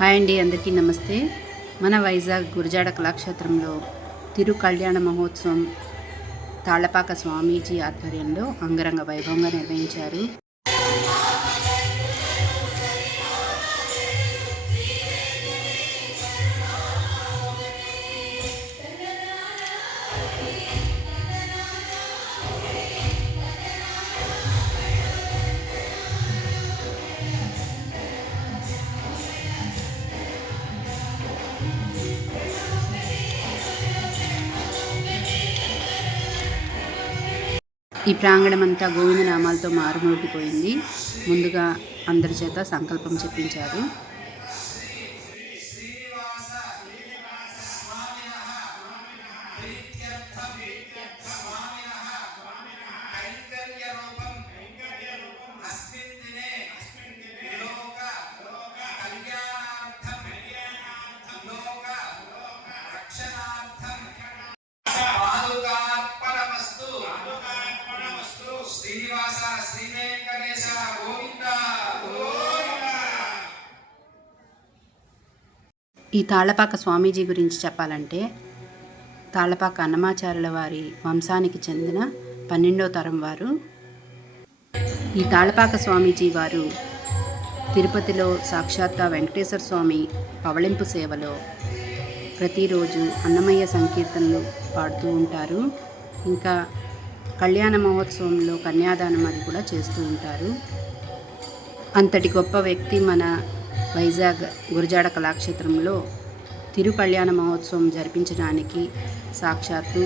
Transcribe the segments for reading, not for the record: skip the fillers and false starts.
Hi అండి, అందరికీ నమస్తే. మన వైజాగ్ గురజాడ కళాక్షేత్రంలో తిరు కళ్యాణ మహోత్సవం తాళ్లపాక స్వామీజీ ఆధ్వర్యంలో అంగరంగ వైభవంగా నిర్వహించారు. ఈ ప్రాంగణమంతా గోవిందనామాలతో మారుమోగిపోయింది. ముందుగా అందరి చేత సంకల్పం చెప్పించారు. ఈ తాళ్లపాక స్వామీజీ గురించి చెప్పాలంటే, తాళ్లపాక అన్నమాచార్యుల వారి వంశానికి చెందిన 12వ తరం వారు. ఈ తాళ్లపాక స్వామీజీ వారు తిరుపతిలో సాక్షాత్ వెంకటేశ్వర స్వామి పవళింపు సేవలో ప్రతిరోజు అన్నమయ్య సంకీర్తనలు పాడుతూ ఉంటారు. ఇంకా కళ్యాణ మహోత్సవంలో కన్యాదానం అది కూడా చేస్తూ ఉంటారు. అంతటి గొప్ప వ్యక్తి మన వైజాగ్ గురజాడ కళాక్షేత్రంలో తిరు కళ్యాణ మహోత్సవం జరిపించడానికి సాక్షాత్తు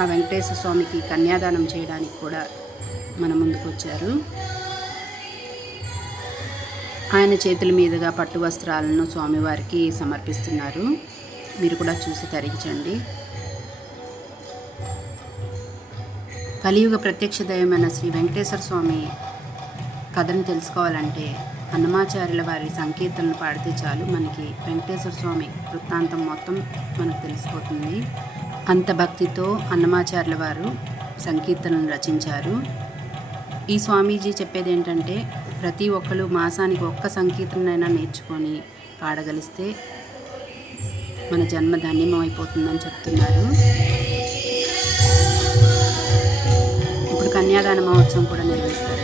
ఆ వెంకటేశ్వర స్వామికి కన్యాదానం చేయడానికి కూడా మన ముందుకు వచ్చారు. ఆయన చేతుల మీదుగా పట్టు వస్త్రాలను స్వామివారికి సమర్పిస్తున్నారు. మీరు కూడా చూసి తరించండి. కలియుగ ప్రత్యక్ష దైవమైన శ్రీ వెంకటేశ్వర స్వామి కథను తెలుసుకోవాలంటే అన్నమాచార్యుల వారి సంకీర్తనలు పాడితే చాలు, మనకి వెంకటేశ్వర స్వామి వృత్తాంతం మొత్తం మనకు తెలిసిపోతుంది. అంత భక్తితో అన్నమాచార్యుల వారు సంకీర్తనలు రచించారు. ఈ స్వామీజీ చెప్పేది ఏంటంటే, ప్రతి ఒక్కరు మాసానికి ఒక్క సంకీర్తనైనా నేర్చుకొని పాడగలిస్తే మన జన్మ ధన్యం అయిపోతుందని చెప్తున్నారు. ఇప్పుడు కన్యాదాన మహోత్సవం కూడా నిర్వహిస్తారండి.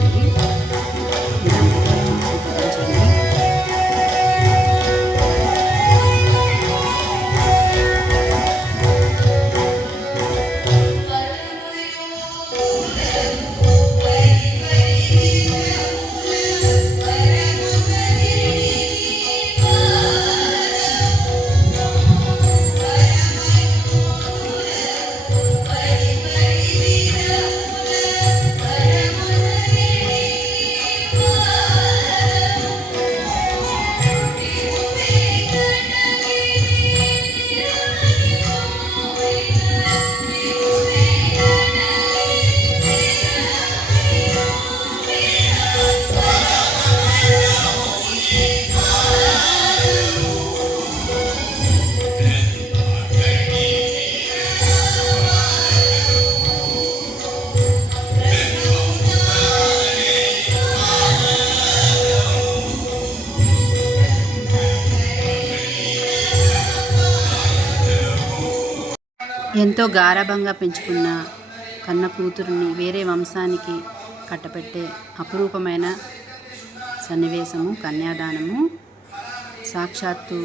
ఎంతో గారాబంగా పెంచుకున్న కన్న కూతురుని వేరే వంశానికి కట్టపెట్టే అపురూపమైన సన్నివేశము కన్యాదానము. సాక్షాత్తు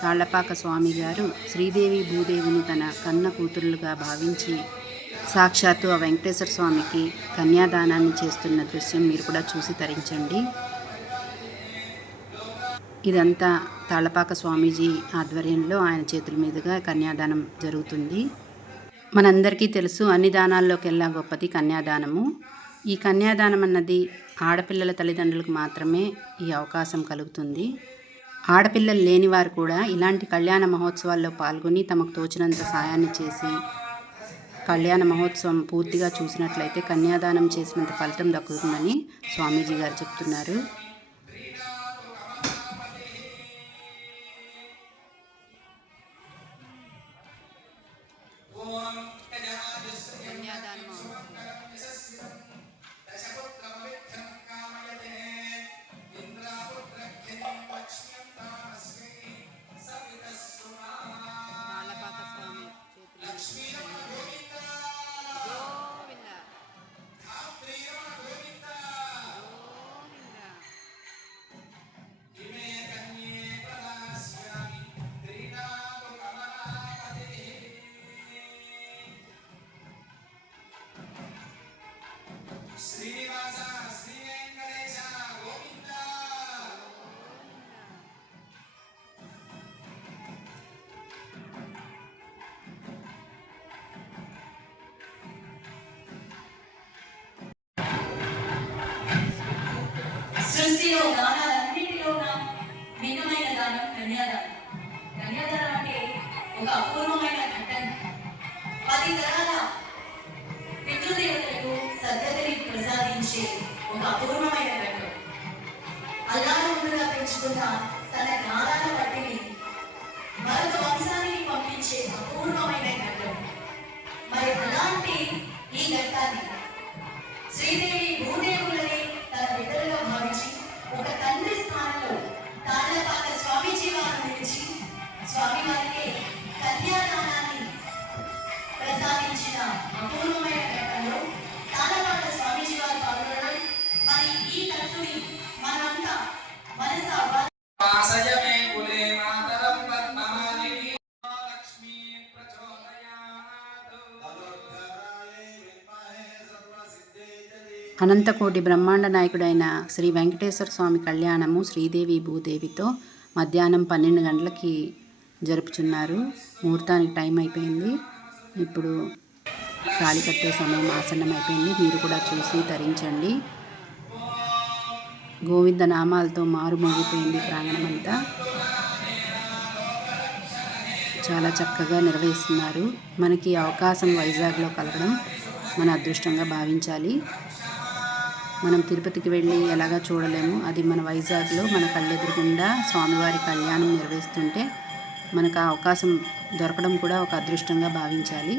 తాళ్లపాక స్వామి గారు శ్రీదేవి భూదేవిని తన కన్న కూతురులుగా భావించి సాక్షాత్తు ఆ వెంకటేశ్వర స్వామికి కన్యాదానాన్ని చేస్తున్న దృశ్యం మీరు కూడా చూసి తరించండి. ఇదంతా తాళ్లపాక స్వామీజీ ఆధ్వర్యంలో ఆయన చేతుల మీదుగా కన్యాదానం జరుగుతుంది. మనందరికీ తెలుసు, అన్ని దానాల్లోకెల్లా గొప్పది కన్యాదానము. ఈ కన్యాదానం అన్నది ఆడపిల్లల తల్లిదండ్రులకు మాత్రమే ఈ అవకాశం కలుగుతుంది. ఆడపిల్లలు లేని వారు కూడా ఇలాంటి కళ్యాణ మహోత్సవాల్లో పాల్గొని తమకు తోచినంత సాయాన్ని చేసి కళ్యాణ మహోత్సవం పూర్తిగా చూసినట్లయితే కన్యాదానం చేసినంత ఫలితం దక్కుతుందని స్వామీజీ గారు చెప్తున్నారు. సృష్టిలో దానాలన్నింటిలోన భిన్నమైన దానం కన్యాదానం. కన్యాదానం అంటే ఒక అపూర్వమైన ఘట్టం. 10 తరాల పితృదేవతలకు సద్గతిని ప్రసాదించే ఒక అపూర్వమైన ఘట్టం. అల్లారు ముందుగా పెంచుకున్న తన జ్ఞానాల పట్టిని మరొక వంశానికి పంపించే అపూర్వమైన ఘట్టం. మరి అలాంటి ఈ ఘట్టాన్ని శ్రీదేవి భూదేవులని తన బిడ్డలుగా భావించి ఒక తండ్రి స్థానంలో తాళ్లపాక స్వామీజీ వారు నిలిచి స్వామివారికి కన్యాదానాన్ని ప్రసాదించిన అపూర్వమైన ఘట్టంలో తాళ్లపాక స్వామీజీ వారు పాల్గొనడం. మరి ఈ కట్టుని మనమంతా మనసా అనంతకోటి బ్రహ్మాండ నాయకుడైన శ్రీ వెంకటేశ్వర స్వామి కళ్యాణము శ్రీదేవి భూదేవితో మధ్యాహ్నం 12 గంటలకి జరుపుచున్నారు. ముహూర్తానికి టైం అయిపోయింది. ఇప్పుడు తాళి కట్టే సమయం ఆసన్నం అయిపోయింది. మీరు కూడా చూసి ధరించండి. గోవింద నామాలతో మారుమోగిపోయింది ప్రాంగణం అంతా. చాలా చక్కగా నిర్వహిస్తున్నారు. మనకి అవకాశం వైజాగ్లో కలగడం మన అదృష్టంగా భావించాలి. మనం తిరుపతికి వెళ్ళి ఎలాగా చూడలేము. అది మన వైజాగ్లో మన కళ్ళెదురుగుండా స్వామివారి కళ్యాణం నిర్వహిస్తుంటే మనకు ఆ అవకాశం దొరకడం కూడా ఒక అదృష్టంగా భావించాలి.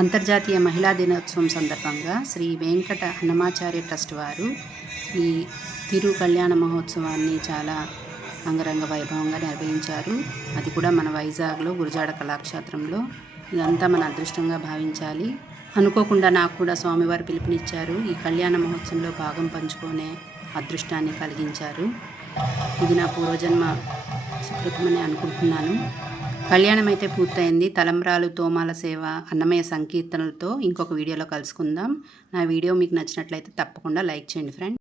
అంతర్జాతీయ మహిళా దినోత్సవం సందర్భంగా శ్రీ వెంకట హనుమాచార్య ట్రస్ట్ వారు ఈ తిరు కళ్యాణ మహోత్సవాన్ని చాలా అంగరంగ వైభవంగా నిర్వహించారు. అది కూడా మన వైజాగ్లో గురజాడ కళాక్షేత్రంలో. ఇదంతా మన అదృష్టంగా భావించాలి. అనుకోకుండా నాకు కూడా స్వామివారు పిలుపునిచ్చారు. ఈ కళ్యాణ మహోత్సవంలో భాగం పంచుకునే అదృష్టాన్ని కలిగించారు. ఇది నా పూర్వజన్మ సుకృతమని అనుకుంటున్నాను. కళ్యాణం అయితే పూర్తయింది. తలంబ్రాలు, తోమాల సేవ, అన్నమయ్య సంకీర్తనలతో ఇంకొక వీడియోలో కలుసుకుందాం. నా వీడియో మీకు నచ్చినట్లయితే తప్పకుండా లైక్ చేయండి ఫ్రెండ్.